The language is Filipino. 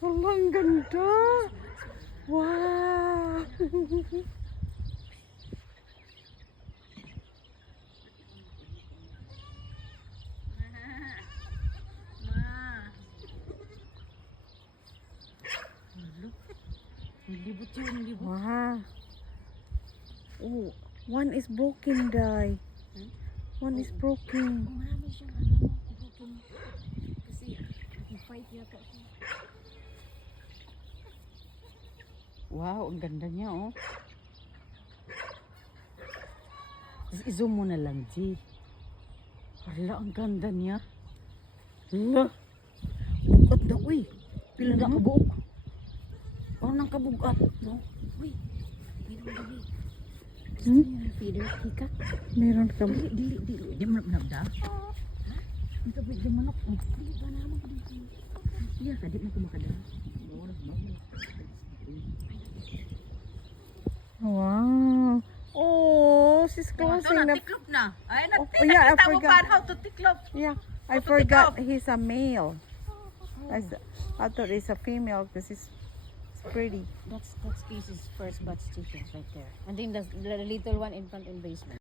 Wala, ang ganda. Wow. Libot yun, libot. Wow. Oh, one is broken, Day. One is broken. Marami siyang broken. Kasi nag-fight yata siya. Wow, ang ganda niya, oh. I-zoom mo na lang, G. Hala, ang ganda niya. Hala. Bugat na, uy. Pila na kabuok. Parang nang kabugat, no? Uy, meron gabi. Hmm? Feeder, hika. Meron ka. Dili. Di mo nabda? Ang gabi, di manok. Dili ba naman ka dito? Iya ka, di mo kumakada. Wow. Oh, she's closing the... Tiklop na. Ay, Oh, yeah, I nakita mo forgot. pa how to tiklop. Yeah, I Oh, to forgot take he's a male. I thought it's a female because it's pretty. That's Casey's first batch chickens right there. And then the little one in front in basement.